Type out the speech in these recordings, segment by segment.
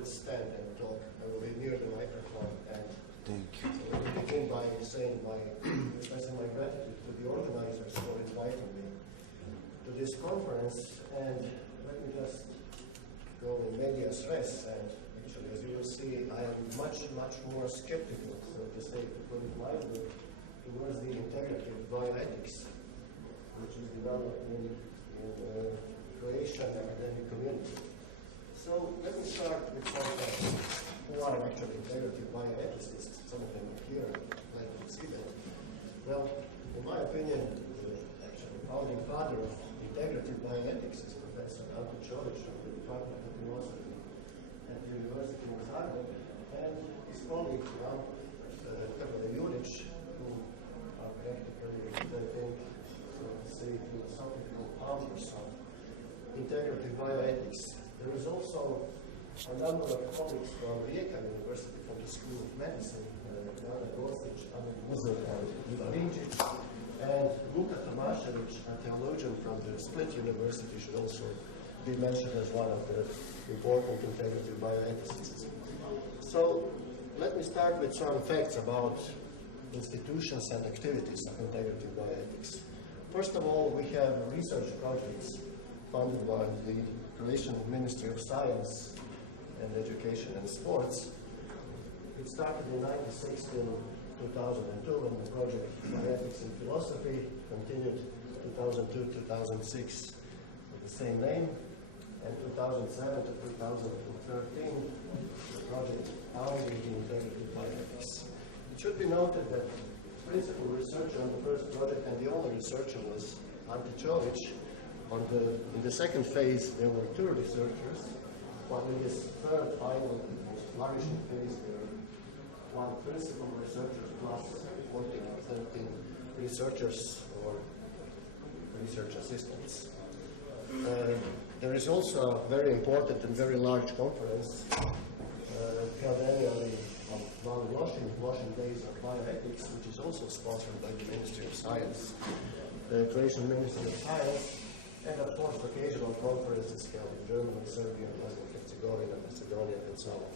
would stand and talk. I will be near the microphone. And thank you. I will begin by expressing my gratitude to the organizers for inviting me to this conference. And let me just go in medias res. And actually, as you will see, I am much more skeptical, so to say, to put it mildly, towards the integrative bioethics, which is developed in Croatian academic community. So let me start with some facts. Who are actually integrative bioethicists? Some of them are here. I'd like to see that. Well, in my opinion, the actually founding father of integrative bioethics is Professor Ante Čović from the Department of Philosophy at the University of Zagreb, and his colleague now, Jurić, who are practically, I think, so to say, philosophical founders of integrative bioethics. There is also a number of colleagues from Rijeka University, from the School of Medicine, Jana Gosic, Ana Muzer, and Ivan Inčić, and Luka Tomašević, a theologian from the Split University, should also be mentioned as one of the important integrative bioethicists. So let me start with some facts about institutions and activities of integrative bioethics. First of all, we have research projects funded by the Croatian Ministry of Science and Education and Sports. It started in 1996 till 2002 when the project Bioethics in Philosophy continued 2002-2006 with the same name, and 2007 to 2013 the project Founding in Integrative Bioethics. It should be noted that the principal researcher on the first project and the only researcher was Ante Čović. In the second phase, there were 2 researchers, while in this third, final, most flourishing phase, there were 1 principal researcher plus 14 or 13 researchers or research assistants. There is also a very important and very large conference held annually on Washington Days of Bioethics, which is also sponsored by the Ministry of Science, the Croatian Ministry of Science, and of course occasional conferences held in Germany, Serbia, Bosnia and Herzegovina, Macedonia, and so on.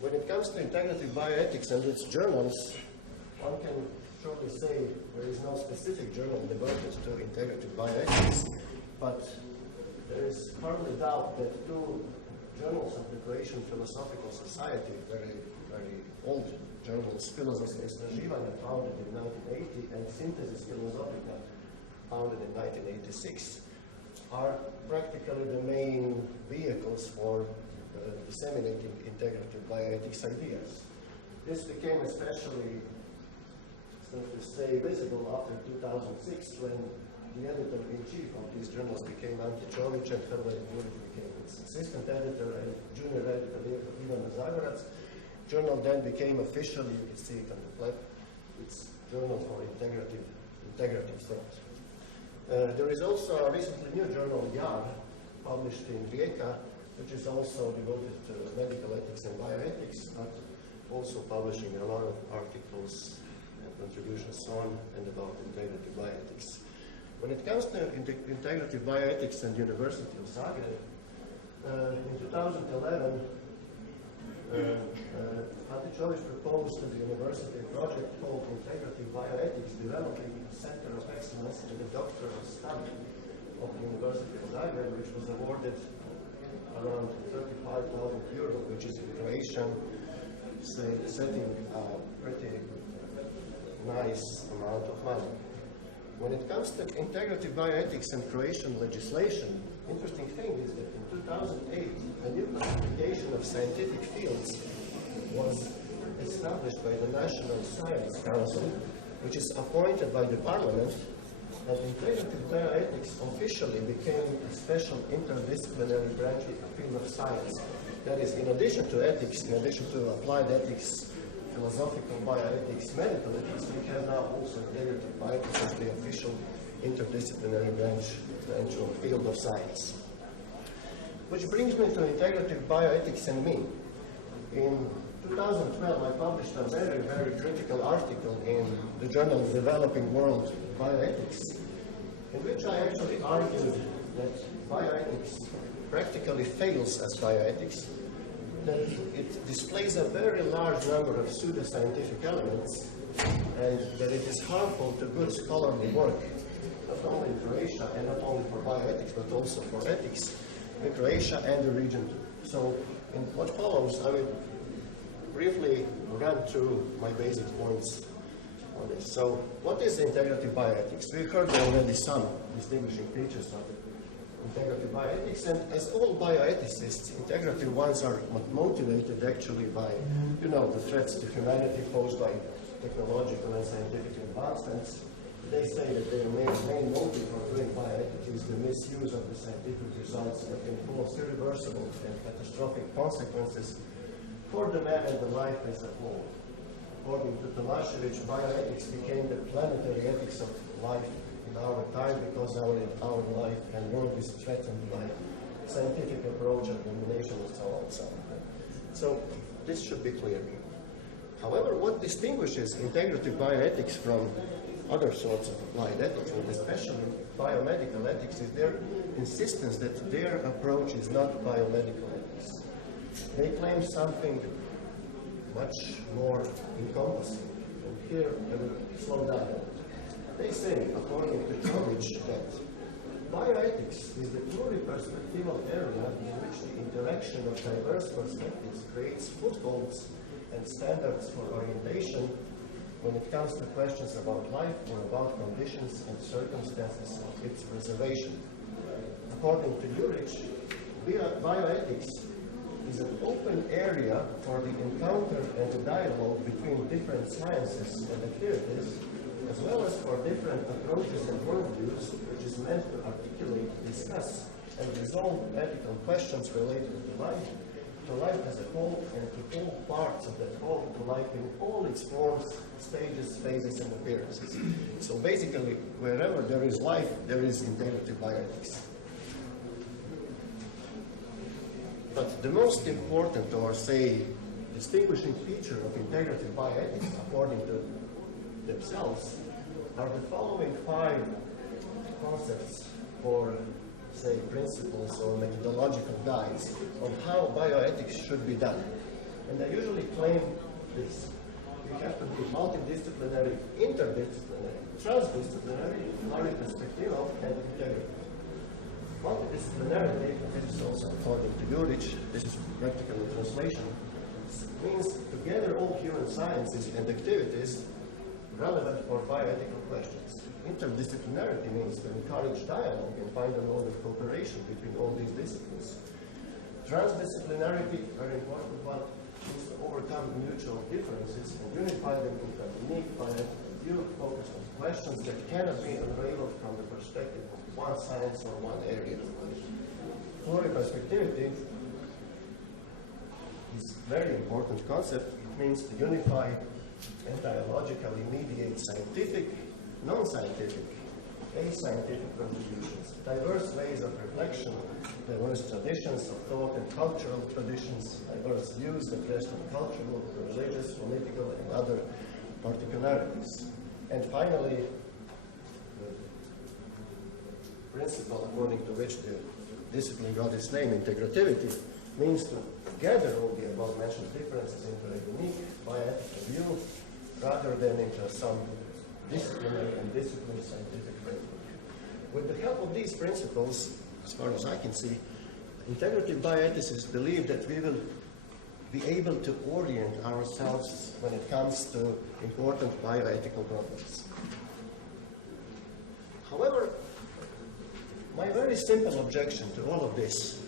When it comes to integrative bioethics and its journals, one can surely say there is no specific journal devoted to integrative bioethics, but there is hardly doubt that 2 journals of the Croatian Philosophical Society, very old journals, Filozofska istraživanja, founded in 1980, and Synthesis Philosophica, founded in 1986, are practically the main vehicles for disseminating integrative bioethics ideas. This became especially, so to say, visible after 2006 when the editor-in-chief of these journals became Ante Čović and Hrvoje Jurić became its assistant editor and junior editor Ivan Zagorac. Journal then became officially, you can see it on the flap, it's Journal for Integrative Thought. There is also a recently new journal, JAR, published in Rijeka, which is also devoted to medical ethics and bioethics, but also publishing a lot of articles and contributions on and about integrative bioethics. When it comes to integrative bioethics and University of Zagreb, in 2011, Ante Čović proposed to the university a project called Integrative Bioethics, developing a center of excellence in the doctoral study of the University of Zagreb, which was awarded around 35,000 euros, which is in Croatian, setting a pretty nice amount of money. When it comes to integrative bioethics and Croatian legislation, interesting thing is that in 2008, a new classification of scientific fields was established by the National Science Council, which is appointed by the Parliament, and integrative bioethics officially became a special interdisciplinary branch of the field of science. That is, in addition to ethics, in addition to applied ethics, philosophical bioethics, medical ethics, we have now also integrative bioethics as the official interdisciplinary branch of the field of science. Which brings me to integrative bioethics and me. In 2012, I published a very, very critical article in the journal Developing World Bioethics, in which I actually argued that bioethics practically fails as bioethics that it displays a very large number of pseudoscientific elements, and that it is harmful to good scholarly work, not only in Croatia and not only for bioethics, but also for ethics in Croatia and the region. So in what follows, I will briefly run through my basic points on this. So what is integrative bioethics? We heard already some distinguishing features of integrative bioethics, and as all bioethicists, integrative ones are motivated actually by, the threats to humanity posed by technological and scientific advancements. They say that their main motive for doing bioethics is the misuse of the scientific results that can cause irreversible and catastrophic consequences for the man and the life as a whole. According to Tomislav, bioethics became the planetary ethics of life in our time because our life and world is threatened by scientific approach, illumination, and so on and so on. So this should be clear. However, what distinguishes integrative bioethics from other sorts of applied ethics, and especially biomedical ethics, is their insistence that their approach is not biomedical ethics. They claim something much more encompassing. And here, I will slow down. They say, according to Tomislav, that bioethics is the pluriperspectival area in which the interaction of diverse perspectives creates footholds and standards for orientation when it comes to questions about life or about conditions and circumstances of its preservation. According to Juric, bioethics is an open area for the encounter and the dialogue between different sciences and activities, as well as for different approaches and worldviews, which is meant to articulate, discuss, and resolve ethical questions related to life as a whole, and to all parts of that whole, to life in all its forms, stages, phases, and appearances. So basically, wherever there is life, there is integrative bioethics. But the most important, or say, distinguishing feature of integrative bioethics, according to themselves, are the following 5 concepts or, say, principles or methodological guides on how bioethics should be done. And they usually claim this. You have to be multidisciplinary, interdisciplinary, transdisciplinary, pluriperspectival, and integrative. Multidisciplinarity, this is also according to Juric, this is practical translation, means to gather all human sciences and activities relevant for bioethical questions. Interdisciplinarity means to encourage dialogue and find a mode of cooperation between all these disciplines. Transdisciplinarity, very important one, means to overcome mutual differences and unify them into a unique bioethical view focused on questions that cannot be unraveled from the perspective of one science or one area. Pluriperspectivity is a very important concept. It means to unify and dialogically mediate scientific, non-scientific, ascientific contributions, diverse ways of reflection, diverse traditions of thought and cultural traditions, diverse views that rest on cultural, religious, political, and other particularities. And finally, the principle according to which the discipline got its name, integrativity, means to gather all the above-mentioned differences into a unique bioethical view rather than into some disciplinary and disciplined scientific framework. With the help of these principles, as far as I can see, integrative bioethicists believe that we will be able to orient ourselves when it comes to important bioethical problems. However, my very simple objection to all of this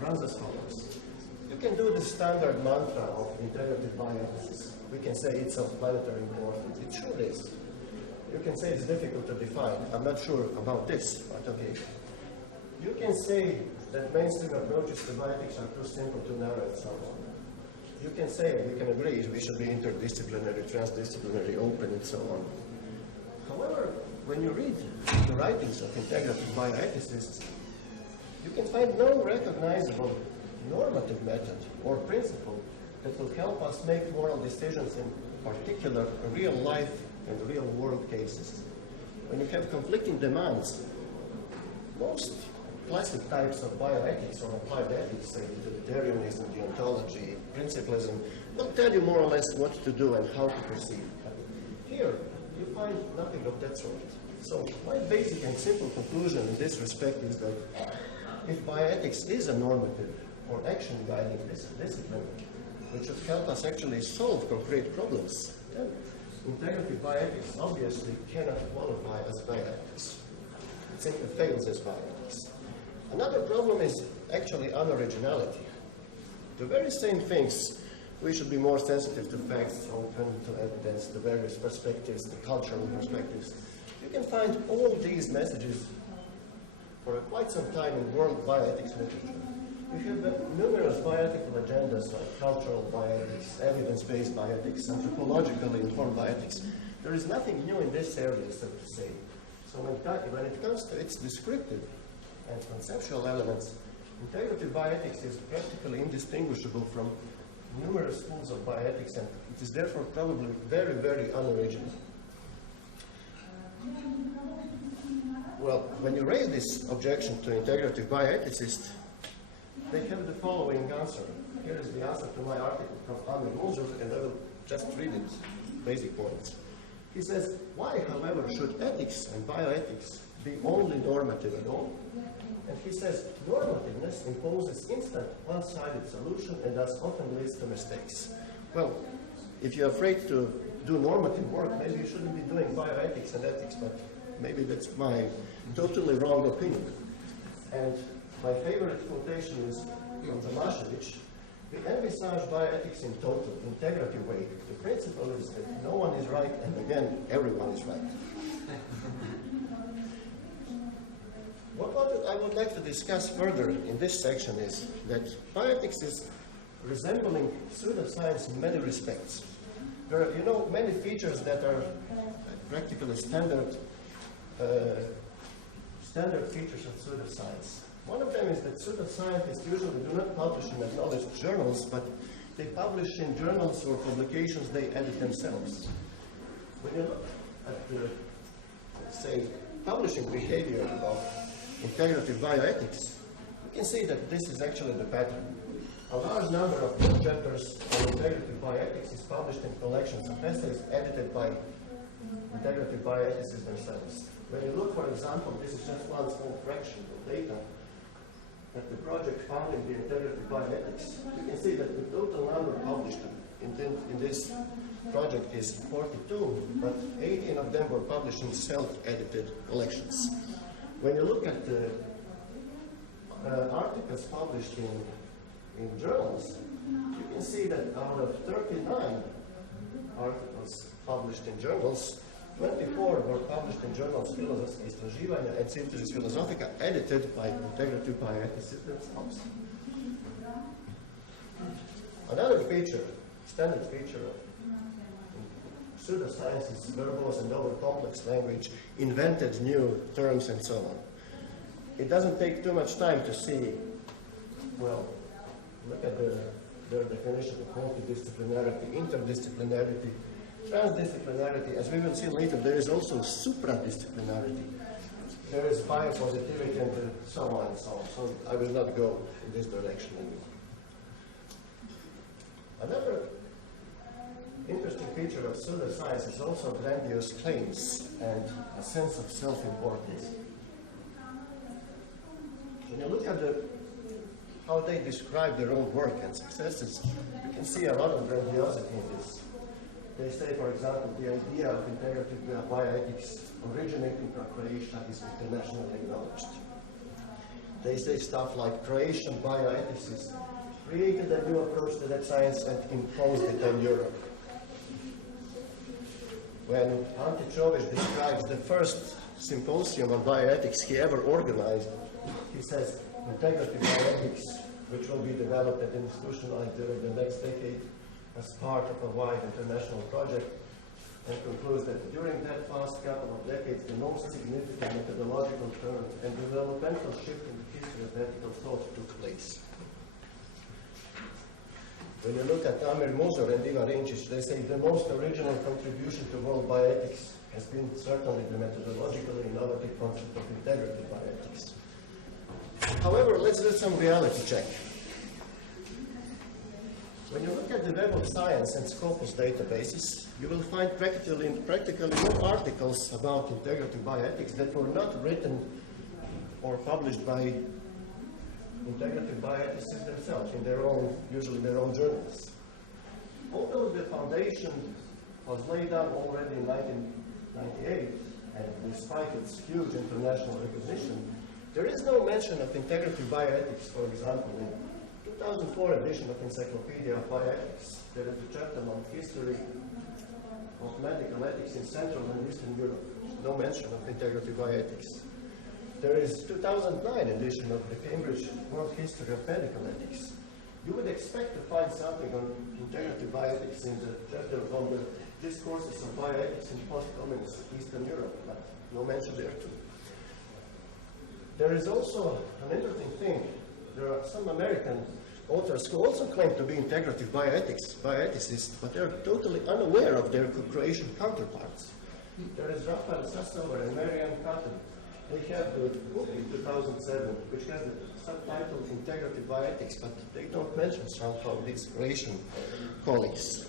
runs as follows. You can do the standard mantra of integrative bioethics. We can say it's of planetary importance. It sure is. You can say it's difficult to define. I'm not sure about this, but okay. You can say that mainstream approaches to bioethics are too simple, too narrow, and so on. You can say, we can agree, we should be interdisciplinary, transdisciplinary, open, and so on. However, when you read the writings of integrative bioethicists, you can find no recognizable normative method or principle that will help us make moral decisions in particular real life and real world cases. When you have conflicting demands, most classic types of bioethics or applied ethics, say utilitarianism, deontology, principlism, will tell you more or less what to do and how to proceed. But here, you find nothing of that sort. So my basic and simple conclusion in this respect is that if bioethics is a normative or action-guiding discipline, which should help us actually solve concrete problems, then integrative bioethics obviously cannot qualify as bioethics. It simply fails as bioethics. Another problem is actually unoriginality. The very same things, we should be more sensitive to facts, open to evidence, the various perspectives, the cultural perspectives. You can find all these messages for quite some time in world bioethics literature. You have numerous bioethical agendas like cultural bioethics, evidence-based bioethics, anthropologically informed bioethics. There is nothing new in this area, so to say. So when it comes to its descriptive and conceptual elements, integrative bioethics is practically indistinguishable from numerous schools of bioethics, and it is therefore probably very, very unoriginal. Well, when you raise this objection to integrative bioethicists, they have the following answer. Here is the answer to my article from Amir Muzur, and I will just read it, basic points. He says, why, however, should ethics and bioethics be only normative at all? And he says, normativeness imposes instant, one-sided solution and thus often leads to mistakes. Well, if you're afraid to do normative work, maybe you shouldn't be doing bioethics and ethics, but maybe that's my totally wrong opinion. And my favorite quotation is from Tomislav. We envisage bioethics in total, integrative way. The principle is that no one is right, and again, everyone is right. What I would like to discuss further in this section is that bioethics is resembling pseudoscience in many respects. There are, many features that are practically standard features of pseudoscience. One of them is that pseudoscientists usually do not publish in acknowledged journals, but they publish in journals or publications they edit themselves. When you look at the, let's say, publishing behavior of integrative bioethics, you can see that this is actually the pattern. A large number of chapters on integrative bioethics is published in collections of essays edited by integrative bioethicists themselves. When you look, for example, this is just one small fraction of data that the project found in the integrative bioethics, you can see that the total number published in this project is 42, but 18 of them were published in self-edited collections. When you look at the articles published in journals, you can see that out of 39 articles published in journals, 24 were published in journals Filozofska istraživanja and Synthesis Philosophica, edited by integrative bioethicists themselves. Another feature, standard feature of pseudoscience is verbose and over-complex language, invented new terms, and so on. It doesn't take too much time to see, well, look at their definition of multidisciplinarity, interdisciplinarity, transdisciplinarity. As we will see later, there is also supradisciplinarity. There is biopositivity and so on and so on. So I will not go in this direction anymore. Another interesting feature of pseudoscience is also grandiose claims and a sense of self-importance. When you look at how they describe their own work and successes, you can see a lot of grandiosity in this. They say, for example, the idea of integrative bioethics originating from Croatia is internationally acknowledged. They say stuff like Croatian bioethicists created a new approach to that science and imposed it on Europe. When Ante Čović describes the first symposium on bioethics he ever organized, he says, integrative bioethics, which will be developed and institutionalized during the next decade as part of a wide international project, and concludes that during that past couple of decades, the most significant methodological turn and developmental shift in the history of ethical thought took place. When you look at Amir Muzur and Ivan Rinčić, they say the most original contribution to world bioethics has been certainly the methodologically innovative concept of integrative bioethics. However, let's do some reality check. When you look at the Web of Science and Scopus databases, you will find practically no articles about integrative bioethics that were not written or published by integrative bioethicists themselves in their own, usually their own journals. Although the foundation was laid down already in 1998, and despite its huge international recognition, there is no mention of integrative bioethics, for example, in 2004 edition of Encyclopedia of Bioethics. There is a chapter on history of medical ethics in Central and Eastern Europe. No mention of integrative bioethics. There is 2009 edition of the Cambridge World History of Medical Ethics. You would expect to find something on integrative bioethics in the chapter on the discourses of bioethics in post-communist Eastern Europe, but no mention there too. There is also an interesting thing. There are some American authors who also claim to be integrative bioethicists, but they're totally unaware of their Croatian counterparts. There is Rafael Sassover and Marianne Cotton. They have the book in 2007, which has the subtitle Integrative Bioethics, but they don't mention somehow these Croatian colleagues.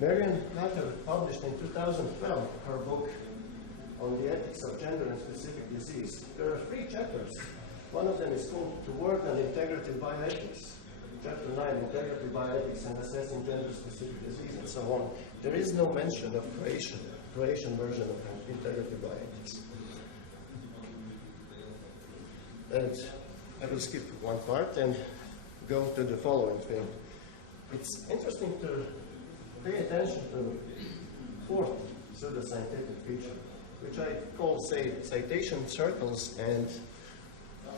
Marianne Cotton published in 2012 her book on the ethics of gender and specific disease. There are 3 chapters. One of them is called To Work on Integrative Bioethics. Chapter 9, Integrative Bioethics and Assessing Gender-Specific Disease, and so on. There is no mention of Croatian version of integrative bioethics. And I will skip one part and go to the following thing. It's interesting to pay attention to 4th pseudoscientific feature, which I call, say, citation circles and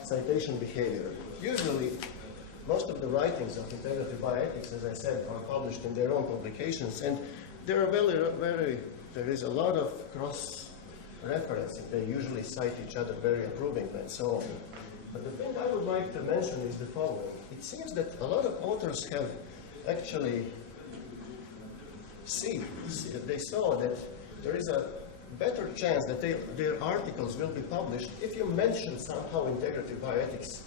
citation behavior. Usually, most of the writings of integrative bioethics, as I said, are published in their own publications, and there is a lot of cross-referencing. They usually cite each other very approvingly and so on. But the thing I would like to mention is the following. It seems that a lot of authors have actually they saw that there is a better chance that their articles will be published if you mention somehow integrative bioethics.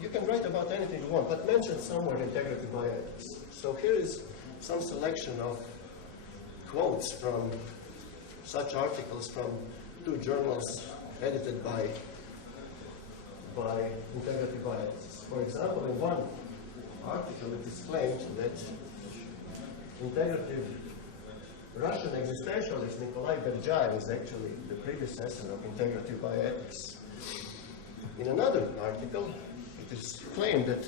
You can write about anything you want, but mention somewhere integrative bioethics. So here is some selection of quotes from such articles from 2 journals edited by integrative bioethics. For example, in one article it is claimed that integrative Russian existentialist Nikolai Berjaev is actually the predecessor of integrative bioethics. In another article, it is claimed that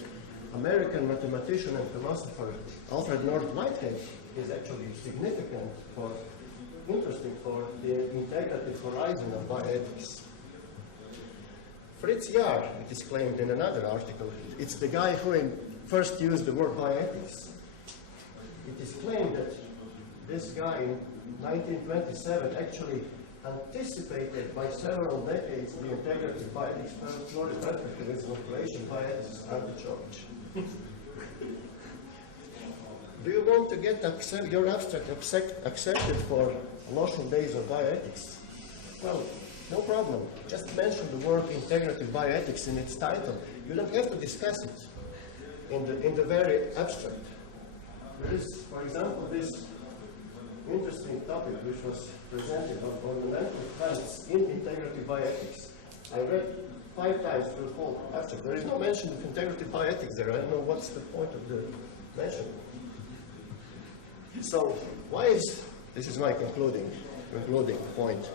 American mathematician and philosopher Alfred North Whitehead is actually significant interesting for the integrative horizon of bioethics. Fritz Jahr, it is claimed in another article, it's the guy who first used the word bioethics. It is claimed that this guy in 1927 actually anticipated by several decades the integrative bioethics pluralism of Croatian bioethicists and the church. Do you want to get your abstract accepted for notional days of bioethics? Well, no problem. Just mention the word integrative bioethics in its title. You don't have to discuss it in the very abstract. There is, for example, this interesting topic which was presented on ornamental plants in integrative bioethics. I read 5 times through the whole abstract. There is no mention of integrative bioethics there. I don't know what's the point of the mention. So, this is my concluding point.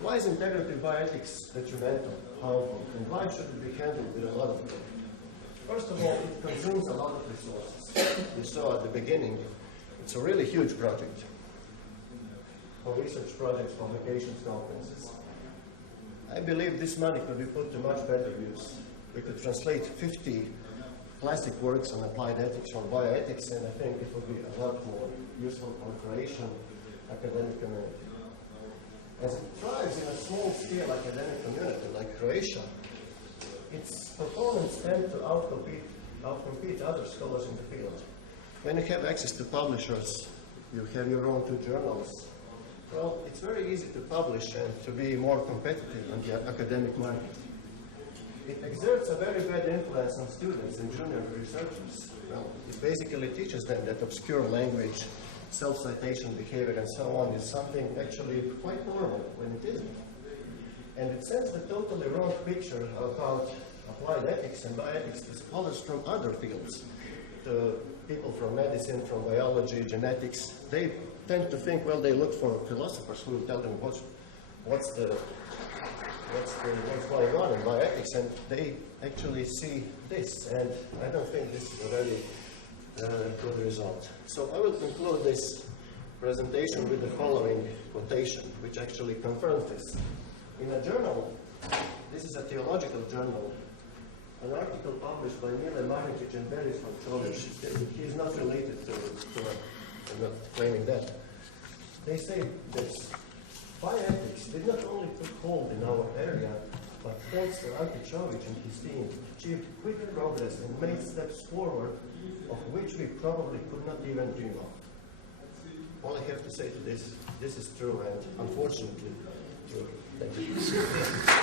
Why is integrative bioethics detrimental, harmful, and why should it be handled with a lot of care? First of all, it consumes a lot of resources. You saw at the beginning, it's a really huge project. For research projects, publications, conferences. I believe this money could be put to much better use. We could translate 50 classic works on applied ethics or bioethics, and I think it would be a lot more useful for Croatian academic community. As it thrives in a small-scale academic community like Croatia, its proponents tend to outcompete other scholars in the field. When you have access to publishers, you have your own 2 journals. Well, it's very easy to publish and to be more competitive on the academic market. it exerts a very bad influence on students and junior researchers. Well, it basically teaches them that obscure language, self-citation behavior, and so on is something actually quite normal when it isn't. And it sends the totally wrong picture about applied ethics and bioethics to scholars from other fields, to people from medicine, from biology, genetics. They tend to think, well, they look for philosophers who will tell them what's going on in bioethics, and they actually see this, and I don't think this is a very good result. So I will conclude this presentation with the following quotation, which actually confirms this. In a journal, this is a theological journal, an article published by Mile Marinic and Beris von Cholish. He is not related to I'm not claiming that. They say this: bioethics did not only took hold in our area, but thanks to Antichovic and his team, achieved quick progress and made steps forward of which we probably could not even dream of. All I have to say to this is true and unfortunately true. Thank you.